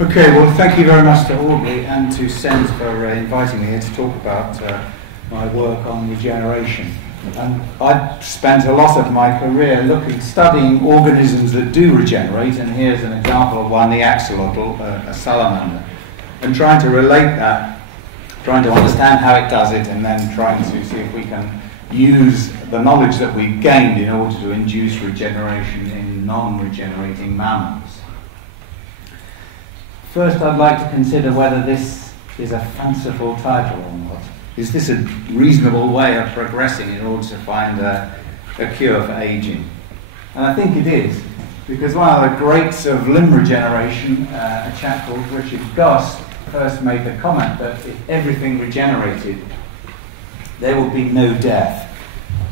Okay, well, thank you very much to Audley and to Sens for inviting me here to talk about my work on regeneration. And I've spent a lot of my career studying organisms that do regenerate, and here's an example of one, the axolotl, a salamander, and trying to relate that, trying to understand how it does it, and then trying to see if we can use the knowledge that we've gained in order to induce regeneration in non-regenerating mammals. First, I'd like to consider whether this is a fanciful title or not. Is this a reasonable way of progressing in order to find a cure for aging? And I think it is, because one of the greats of limb regeneration, a chap called Richard Goss, first made the comment that if everything regenerated, there would be no death.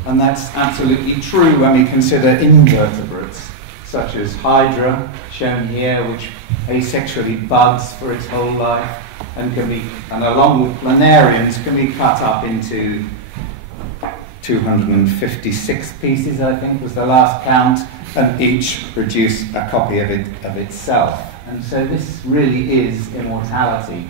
And that's absolutely true when we consider invertebrates, such as Hydra, shown here, which asexually buds for its whole life, and along with planarians, can be cut up into 256 pieces, I think was the last count, and each produce a copy of itself. And so this really is immortality.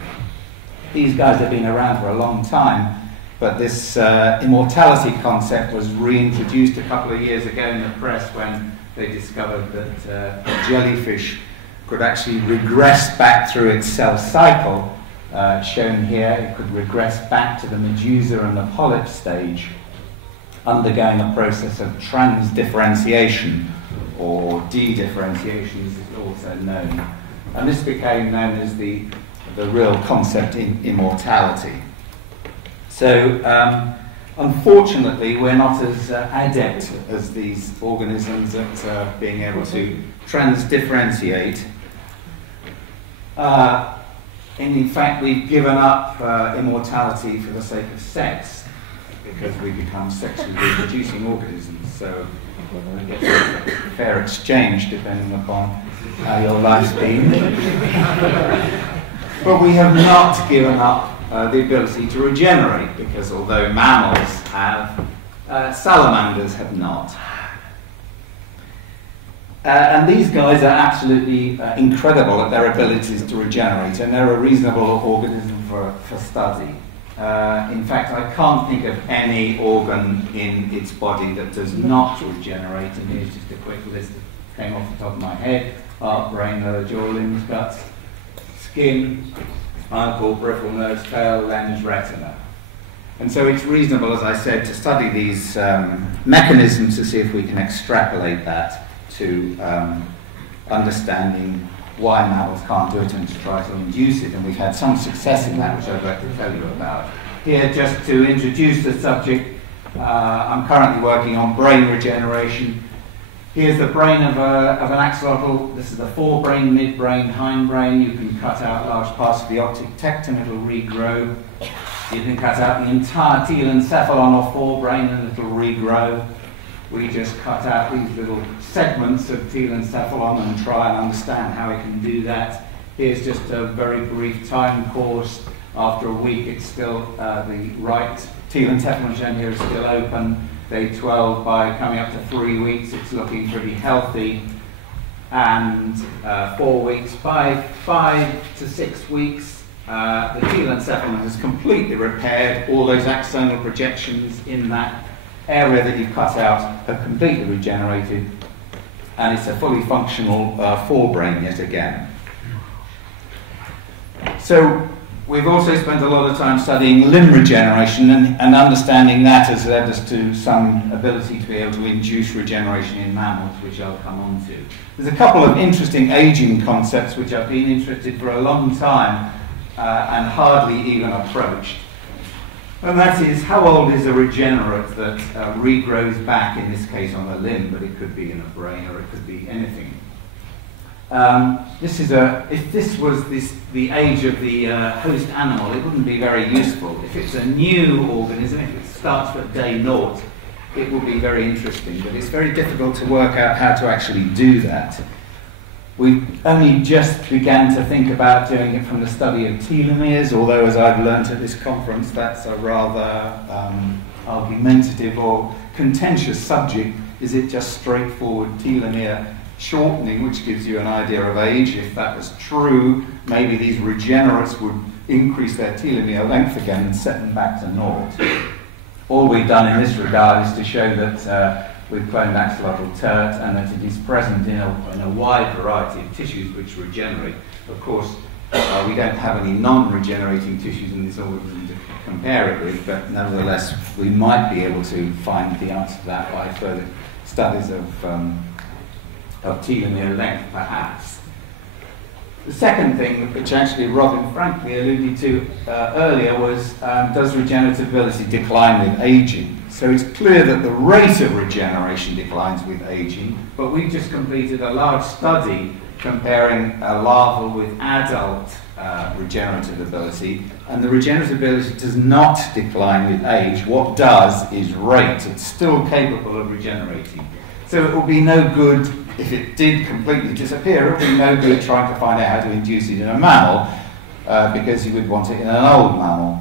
These guys have been around for a long time, but this immortality concept was reintroduced a couple of years ago in the press when they discovered that a jellyfish could actually regress back through its cell cycle, shown here. It could regress back to the medusa and the polyp stage, undergoing a process of transdifferentiation, or dedifferentiation as it's also known. And this became known as the real concept in immortality. So, unfortunately, we're not as adept as these organisms at being able to transdifferentiate. In fact, we've given up immortality for the sake of sex, because we become sexually reproducing organisms. So I guess it's a fair exchange depending upon how your life's been. But we have not given up the ability to regenerate, because although mammals have, salamanders have not. And these guys are absolutely incredible at their abilities to regenerate, and they're a reasonable organism for study. In fact, I can't think of any organ in its body that does not regenerate, and here's just a quick list that came off the top of my head: heart, brain, lower jaw, limbs, guts, skin, spinal cord, peripheral nerves, tail, lens, retina. And so it's reasonable, as I said, to study these mechanisms to see if we can extrapolate that to understanding why mammals can't do it and to try to induce it. And we've had some success in that, which I'd like to tell you about. Here, just to introduce the subject, I'm currently working on brain regeneration. Here's the brain of an axolotl. This is the forebrain, midbrain, hindbrain. You can cut out large parts of the optic tectum, it'll regrow. You can cut out the entire telencephalon or forebrain and it'll regrow. We just cut out these little segments of telencephalon and try and understand how it can do that. Here's just a very brief time course. After a week, it's still, the right telencephalon shown here is still open. Day 12, by coming up to 3 weeks, it's looking pretty healthy. And 4 weeks, by 5 to 6 weeks, the telencephalon has completely repaired. All those axonal projections in that area that you've cut out have completely regenerated, and it's a fully functional forebrain yet again. So we've also spent a lot of time studying limb regeneration, and understanding that has led us to some ability to be able to induce regeneration in mammals, which I'll come on to. There's a couple of interesting aging concepts which I've been interested for a long time and hardly even approached. And that is, how old is a regenerate that regrows back, in this case on a limb, but it could be in a brain or it could be anything. If this was the age of the host animal, it wouldn't be very useful. If it's a new organism, if it starts at day 0, it will be very interesting, but it's very difficult to work out how to actually do that. We've only just began to think about doing it from the study of telomeres, although, as I've learnt at this conference, that's a rather argumentative or contentious subject. Is it just straightforward telomere shortening, which gives you an idea of age. If that was true, maybe these regenerates would increase their telomere length again and set them back to naught. All we've done in this regard is to show that we've cloned axolotl tert and that it is present in a wide variety of tissues which regenerate. Of course, we don't have any non-regenerating tissues in this organism to compare it with, but nevertheless, we might be able to find the answer to that by further studies of telomere length, perhaps. The second thing, which actually Robin frankly alluded to earlier, was does regeneratability decline with aging? So it's clear that the rate of regeneration declines with aging, but we've just completed a large study comparing a larval with adult regenerative ability, and the regenerative ability does not decline with age. What does is rate. It's still capable of regenerating. So it will be no good if it did completely disappear. It would be no good trying to find out how to induce it in a mammal, because you would want it in an old mammal.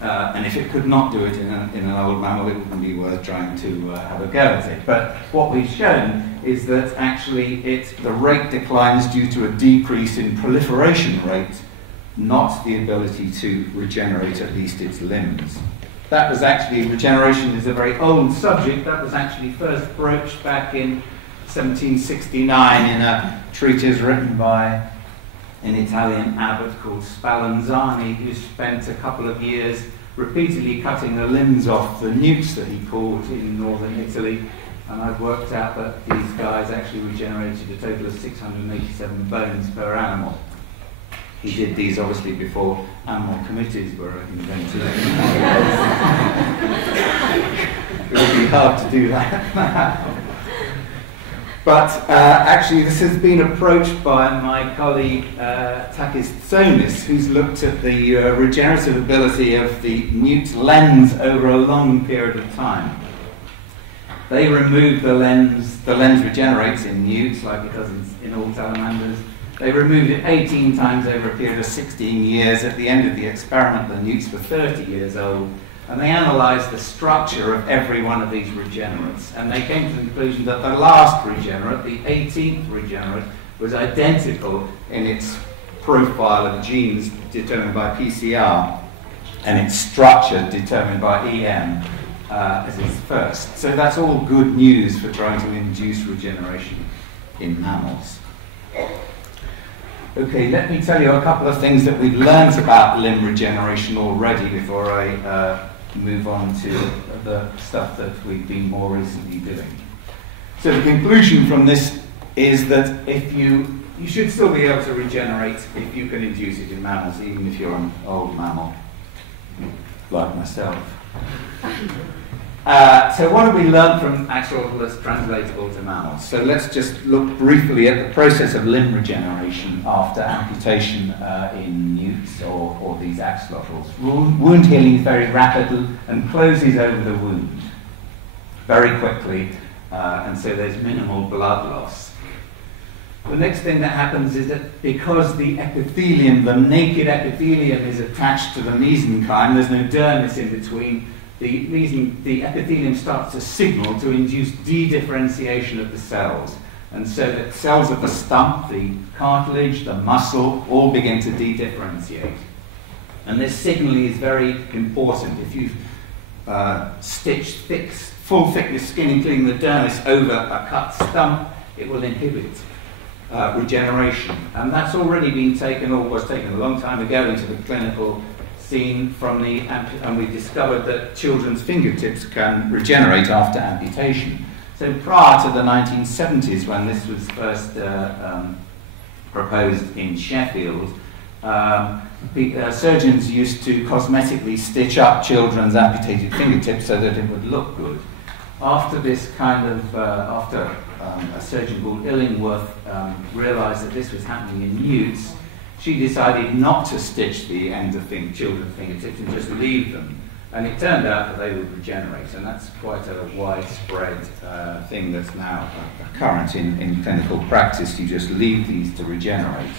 And if it could not do it in an old mammal, it wouldn't be worth trying to have a go at it. But what we've shown is that actually the rate declines due to a decrease in proliferation rate, not the ability to regenerate at least its limbs. That was actually, regeneration is a very old subject. That was actually first broached back in 1769 in a treatise written by an Italian abbot called Spallanzani, who spent a couple of years repeatedly cutting the limbs off the newts that he caught in northern Italy. And I've worked out that these guys actually regenerated a total of 687 bones per animal. He did these obviously before animal committees were invented. It would be hard to do that now. But actually this has been approached by my colleague Takis Tsonis, who's looked at the regenerative ability of the newt lens over a long period of time. They remove the lens regenerates in newts like it does in all salamanders. They removed it 18 times over a period of 16 years. At the end of the experiment, the newts were 30 years old. And they analysed the structure of every one of these regenerates. And they came to the conclusion that the last regenerate, the 18th regenerate, was identical in its profile of genes determined by PCR and its structure determined by EM as its first. So that's all good news for trying to induce regeneration in mammals. Okay, let me tell you a couple of things that we've learned about limb regeneration already before I move on to the stuff that we've been more recently doing. So the conclusion from this is that if you should still be able to regenerate if you can induce it in mammals, even if you're an old mammal, like myself. So what have we learned from axolotl that's translatable to mammals? So let's just look briefly at the process of limb regeneration after amputation in newts or these axolotls. Wound healing is very rapid and closes over the wound very quickly, and so there's minimal blood loss. The next thing that happens is that because the epithelium, the naked epithelium, is attached to the mesenchyme, there's no dermis in between, the epithelium starts to signal to induce dedifferentiation of the cells. And so that cells of the stump, the cartilage, the muscle, all begin to dedifferentiate. And this signaling is very important. If you stitch full thickness skin, including the dermis, over a cut stump, it will inhibit regeneration. And that's already been taken, or was taken a long time ago, into the clinical scene and we discovered that children's fingertips can regenerate after amputation. So prior to the 1970s, when this was first proposed in Sheffield, surgeons used to cosmetically stitch up children's amputated fingertips so that it would look good. After this after a surgeon called Illingworth realized that this was happening in newts, she decided not to stitch the ends of children's fingertips and just leave them. And it turned out that they would regenerate, and that's quite a widespread thing that's now current in clinical practice. You just leave these to regenerate.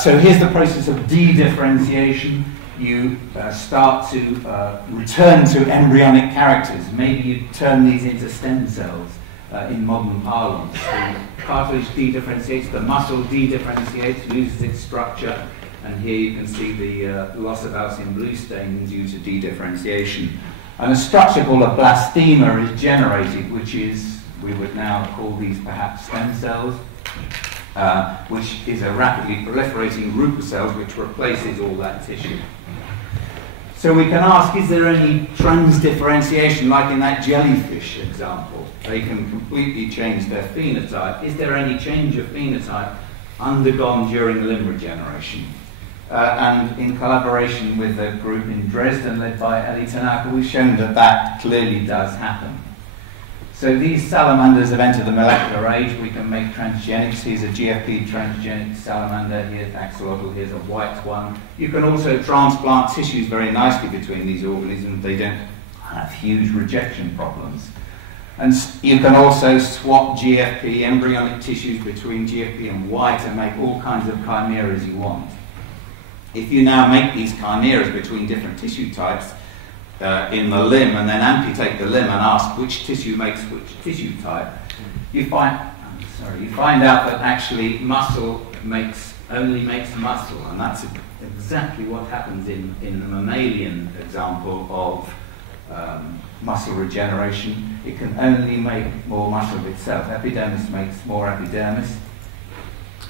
So here's the process of dedifferentiation. You start to return to embryonic characters. Maybe you turn these into stem cells. in modern parlance. The cartilage dedifferentiates, the muscle dedifferentiates, loses its structure, and here you can see the loss of alcium blue staining due to dedifferentiation. And a structure called a blastema is generated, which is, we would now call these perhaps stem cells, which is a rapidly proliferating group of cells which replaces all that tissue. So we can ask, is there any transdifferentiation, like in that jellyfish example? They can completely change their phenotype. Is there any change of phenotype undergone during limb regeneration? And in collaboration with a group in Dresden led by Eli Tanaka, we've shown that that clearly does happen. So these salamanders have entered the molecular age. We can make transgenics. Here's a GFP transgenic salamander. Here's axolotl. Here's a white one. You can also transplant tissues very nicely between these organisms. They don't have huge rejection problems. And you can also swap GFP embryonic tissues between GFP and white and make all kinds of chimeras you want. If you now make these chimeras between different tissue types in the limb and then amputate the limb and ask which tissue makes which tissue type, you find out that actually muscle only makes muscle, and that's exactly what happens in the mammalian example of muscle regeneration. It can only make more muscle of itself. Epidermis makes more epidermis.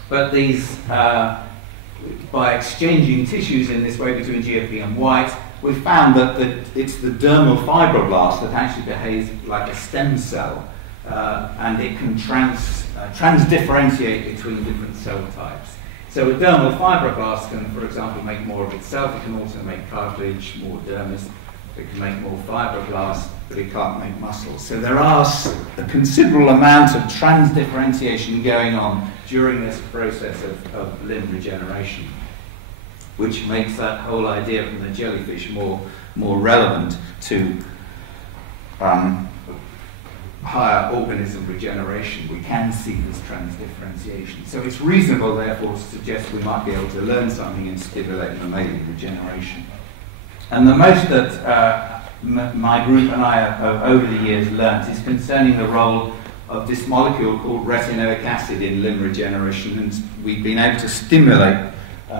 But these, by exchanging tissues in this way between GFP and white, we found that it's the dermal fibroblast that actually behaves like a stem cell, and it can transdifferentiate between different cell types. So a dermal fibroblast can, for example, make more of itself. It can also make cartilage, more dermis. It can make more fibroblasts, but it can't make muscle. So there are a considerable amount of transdifferentiation going on during this process of limb regeneration, which makes that whole idea from the jellyfish more relevant to higher organism regeneration. We can see this transdifferentiation. So it's reasonable, therefore, to suggest we might be able to learn something and stimulate mammalian regeneration. And the most that my group and I have over the years learnt is concerning the role of this molecule called retinoic acid in limb regeneration, and we've been able to stimulate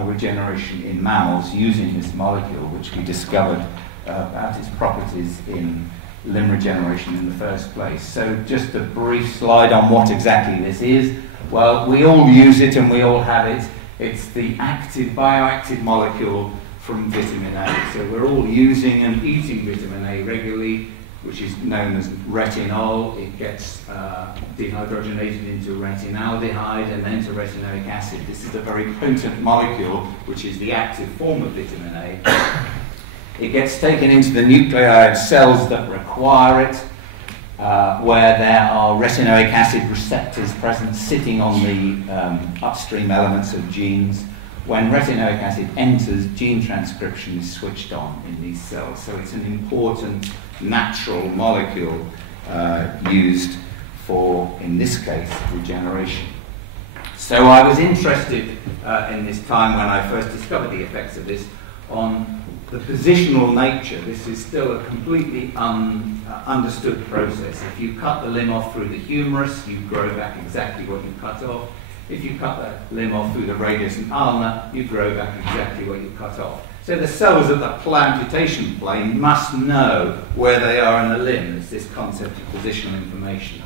regeneration in mammals using this molecule, which we discovered about its properties in limb regeneration in the first place. So just a brief slide on what exactly this is. Well, we all use it and we all have it. It's the active, bioactive molecule from vitamin A. So we're all using and eating vitamin A regularly, which is known as retinol. It gets dehydrogenated into retinaldehyde and then to retinoic acid. This is a very potent molecule, which is the active form of vitamin A. It gets taken into the nuclei of cells that require it, where there are retinoic acid receptors present sitting on the upstream elements of genes. When retinoic acid enters, gene transcription is switched on in these cells. So it's an important natural molecule used for, in this case, regeneration. So I was interested in this time when I first discovered the effects of this on the positional nature. This is still a completely understood process. If you cut the limb off through the humerus, you grow back exactly what you cut off. If you cut the limb off through the radius and ulna, you grow back exactly what you cut off. So the cells at the amputation plane must know where they are in the limb. It's this concept of positional information.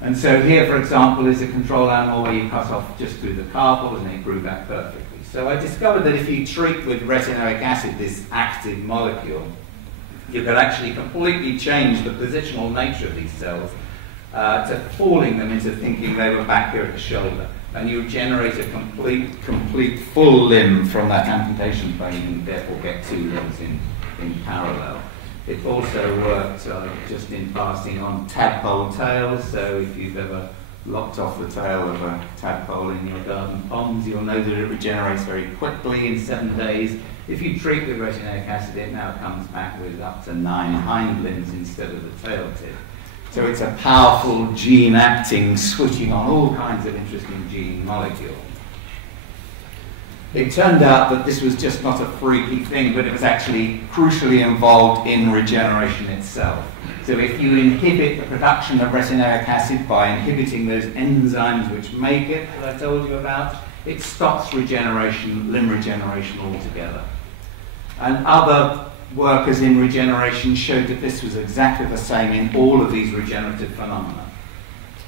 And so here, for example, is a control animal where you cut off just through the carpals and it grew back perfectly. So I discovered that if you treat with retinoic acid, this active molecule, you could actually completely change the positional nature of these cells to fooling them into thinking they were back here at the shoulder. And you generate a complete full limb from that amputation plane and therefore get two limbs in parallel. It also worked, just in passing, on tadpole tails. So if you've ever lopped off the tail of a tadpole in your garden ponds, you'll know that it regenerates very quickly in 7 days. If you treat with retinoic acid, it now comes back with up to 9 hind limbs instead of the tail tip. So it's a powerful gene-acting, switching on all kinds of interesting gene molecules. it turned out that this was just not a freaky thing, but it was actually crucially involved in regeneration itself. So if you inhibit the production of retinoic acid by inhibiting those enzymes which make it, that I told you about, it stops regeneration, limb regeneration altogether. And other workers in regeneration showed that this was exactly the same in all of these regenerative phenomena.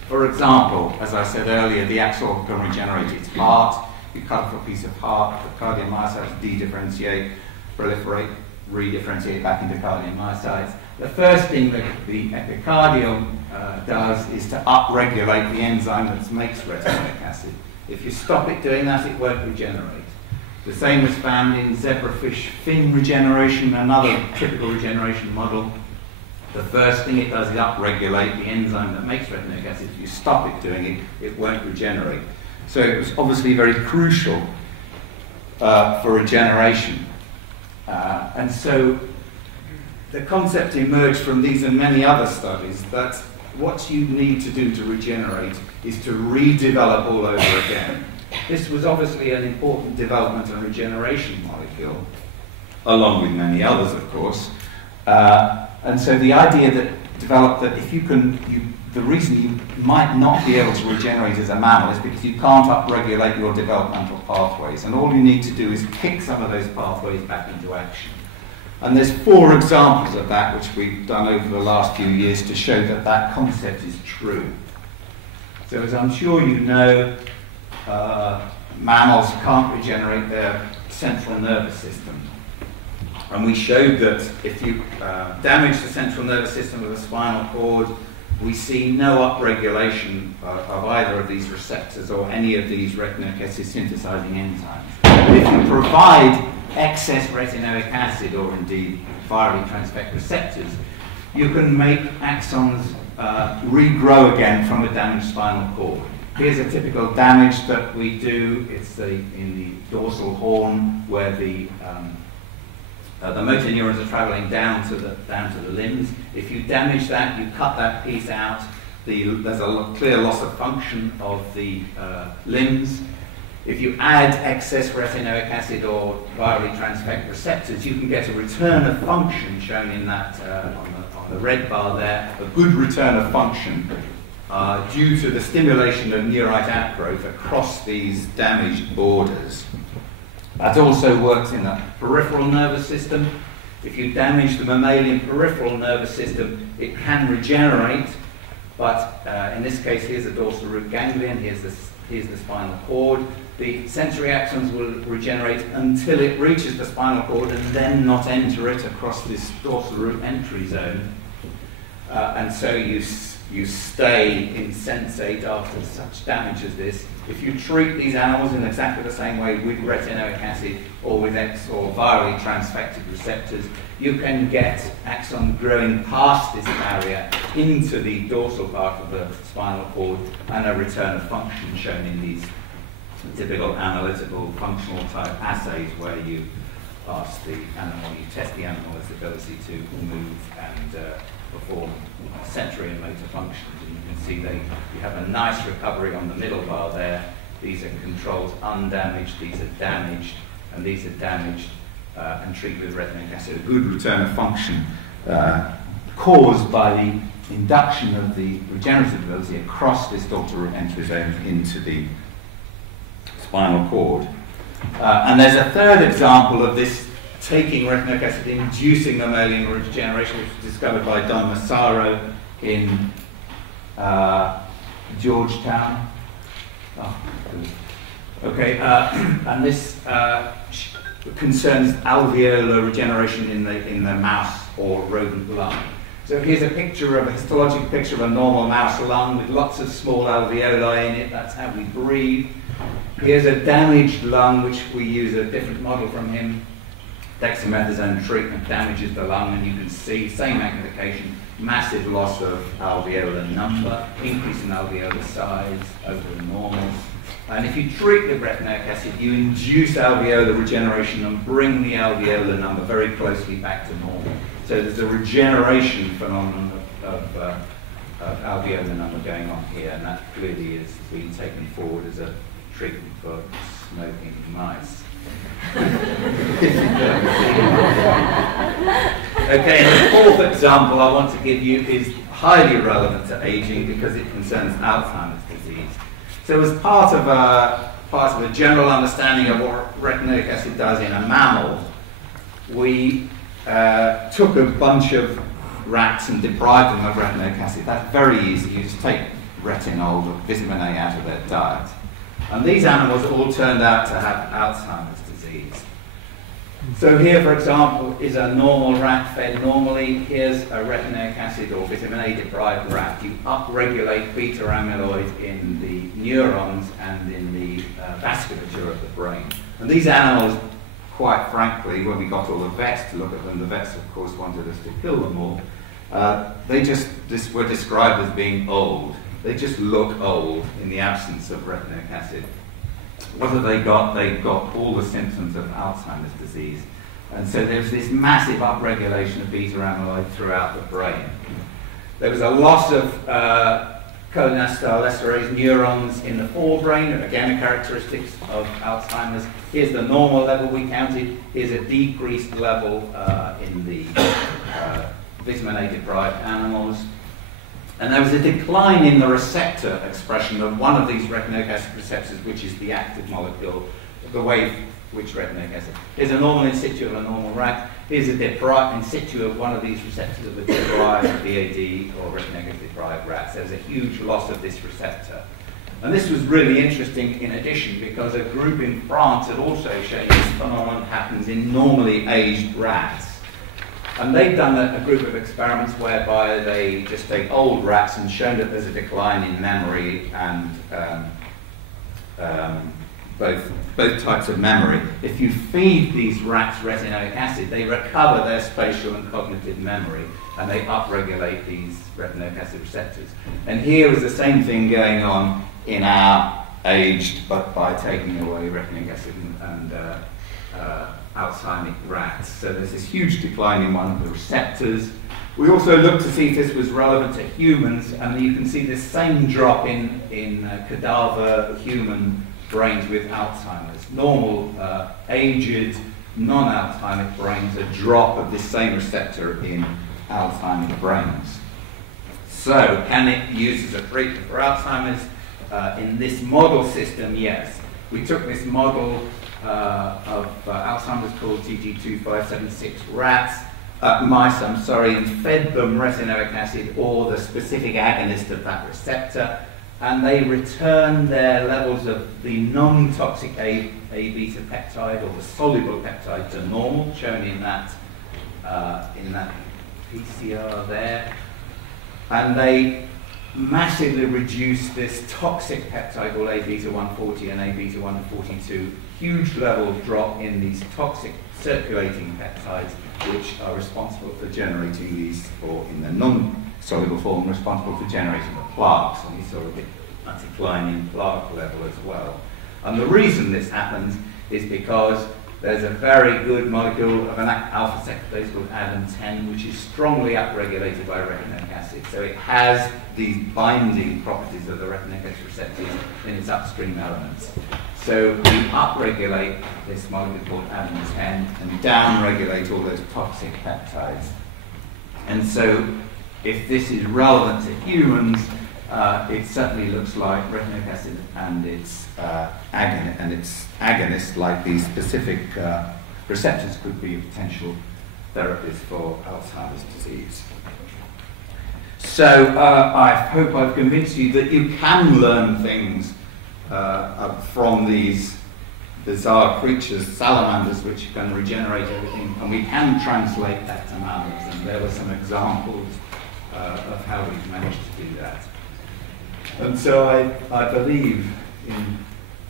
For example, as I said earlier, the axolotl can regenerate its heart. You cut off a piece of heart, the cardiomyocytes dedifferentiate, proliferate, redifferentiate back into cardiomyocytes. The first thing that the epicardium does is to upregulate the enzyme that makes retinoic acid. If you stop it doing that, it won't regenerate. The same was found in zebrafish fin regeneration, another typical regeneration model. The first thing it does is upregulate the enzyme that makes retinoic acid. If you stop it doing it, it won't regenerate. So it was obviously very crucial for regeneration. And so the concept emerged from these and many other studies that what you need to do to regenerate is to redevelop all over again. This was obviously an important development and regeneration molecule, along with many others, of course. And so the idea that developed that if you can, the reason you might not be able to regenerate as a mammal is because you can't upregulate your developmental pathways, and all you need to do is kick some of those pathways back into action. And there's 4 examples of that which we've done over the last few years to show that that concept is true. So as I'm sure you know, mammals can't regenerate their central nervous system. And we showed that if you damage the central nervous system of the spinal cord, we see no upregulation of either of these receptors or any of these retinoic acid synthesizing enzymes. But if you provide excess retinoic acid, or indeed virally transfect receptors, you can make axons regrow again from a damaged spinal cord. Here's a typical damage that we do. It's in the dorsal horn where the motor neurons are traveling down to the limbs. If you damage that, you cut that piece out, there's a clear loss of function of the limbs. If you add excess retinoic acid or virally transfect receptors, you can get a return of function shown in that on the red bar there, a good return of function due to the stimulation of neurite outgrowth across these damaged borders. That also works in the peripheral nervous system. If you damage the mammalian peripheral nervous system, it can regenerate, but in this case, here's the dorsal root ganglion, here's the spinal cord. The sensory axons will regenerate until it reaches the spinal cord and then not enter it across this dorsal root entry zone. And so you stay insensate after such damage as this. If you treat these animals in exactly the same way with retinoic acid or with or virally transfected receptors, you can get axon growing past this barrier into the dorsal part of the spinal cord and a return of function shown in these typical analytical functional type assays where you ask the animal, you test the animal's ability to move and perform sensory and motor functions. And you can see you have a nice recovery on the middle bar there. These are controls undamaged, these are damaged, and these are damaged and treated with retinoic acid. A good return of function caused by the induction of the regenerative ability across this dorsal root entry zone into the spinal cord. And there's a third example of this taking retinoic acid, inducing mammalian regeneration, which was discovered by Don Massaro in Georgetown. Oh, okay, and this concerns alveolar regeneration in the mouse or rodent lung. So here's a histological picture of a normal mouse lung with lots of small alveoli in it. That's how we breathe. Here's a damaged lung, which we use a different model from him. Dexamethasone treatment damages the lung, and you can see, same magnification, massive loss of alveolar number, increase in alveolar size over the normals. And if you treat with retinoic acid, you induce alveolar regeneration and bring the alveolar number very closely back to normal. So there's a regeneration phenomenon of alveolar number going on here, and that clearly is being taken forward as a treatment for smoking mice. Okay, and the fourth example I want to give you is highly relevant to aging because it concerns Alzheimer's disease. So as part of a general understanding of what retinoic acid does in a mammal, we took a bunch of rats and deprived them of retinoic acid. That's very easy. You just take retinol, the vitamin A, out of their diet. And these animals all turned out to have Alzheimer's disease. So here, for example, is a normal rat fed normally. Here's a retinoic acid or vitamin A deprived rat. You upregulate beta amyloid in the neurons and in the vasculature of the brain. And these animals, quite frankly, when we got all the vets to look at them, the vets, of course, wanted us to kill them all. They just were described as being old. They just look old in the absence of retinoic acid. What have they got? They've got all the symptoms of Alzheimer's disease. And so there's this massive upregulation of beta amyloid throughout the brain. There was a loss of cholinesterase neurons in the forebrain, again a characteristics of Alzheimer's. Here's the normal level we counted. Here's a decreased level in the vitamin A deprived animals. And there was a decline in the receptor expression of one of these retinoic acid receptors, which is the active molecule, the way which retinoic acid. Here's a normal in situ of a normal rat. Here's a deprived in situ of one of these receptors of a deprived VAD or retinoic acid deprived rats. There's a huge loss of this receptor. And this was really interesting in addition because a group in France had also shown this phenomenon happens in normally aged rats. And they've done a group of experiments whereby they just take old rats and shown that there's a decline in memory and both types of memory. If you feed these rats retinoic acid, they recover their spatial and cognitive memory and they upregulate these retinoic acid receptors. And here is the same thing going on in our aged, but by taking away retinoic acid and Alzheimer's rats. So there's this huge decline in one of the receptors. We also looked to see if this was relevant to humans, and you can see this same drop in cadaver human brains with Alzheimer's. Normal, aged, non-Alzheimer's brains, a drop of this same receptor in Alzheimer's brains. So can it be used as a treatment for Alzheimer's? In this model system, yes. We took this model of Alzheimer's called TG2576 rats, mice, and fed them retinoic acid or the specific agonist of that receptor, and they returned their levels of the non-toxic A-beta peptide or the soluble peptide to normal, shown in that PCR there, and they massively reduced this toxic peptide called A-beta 140 and A-beta 142. Huge level drop in these toxic circulating peptides, which are responsible for generating these, or in the non-soluble form, responsible for generating the plaques. And you saw a decline in plaque level as well. And the reason this happens is because there's a very good molecule of an alpha secretase called ADAM10, which is strongly upregulated by retinoic acid. So it has these binding properties of the retinoic acid receptors in its upstream elements. So we upregulate this molecule called ADAM10 and downregulate all those toxic peptides. And so if this is relevant to humans, it certainly looks like retinoic acid and its agonists, like these specific receptors, could be potential therapies for Alzheimer's disease. So I hope I've convinced you that you can learn things from these bizarre creatures, salamanders, which can regenerate everything, and we can translate that to mammals. And there were some examples of how we've managed to do that. And so I believe in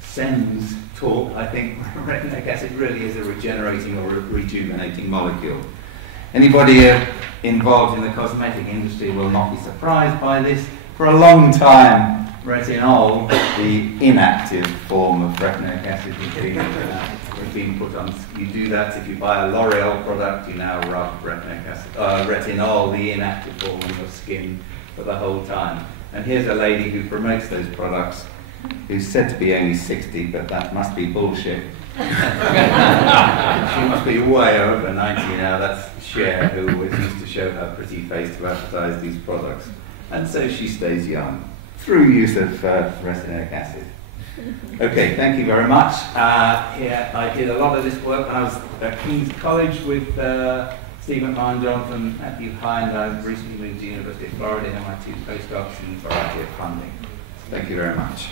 Sen's talk, I think retinoic acid really is a regenerating or rejuvenating molecule. Anybody involved in the cosmetic industry will not be surprised by this. For a long time, retinol, the inactive form of retinoic acid, has been put on. You do that if you buy a L'Oreal product, you now rub retinol, the inactive form, on your skin for the whole time. And here's a lady who promotes those products, who's said to be only 60, but that must be bullshit. She must be way over 90 now. That's Cher, who always used to show her pretty face to advertise these products. And so she stays young through use of retinoic acid. Okay, thank you very much. Yeah, I did a lot of this work when I was at King's College with Steve McMahon, Jonathan, Matthew High, and I recently moved to the University of Florida and my 2 postdocs in a variety of funding. Thank you very much.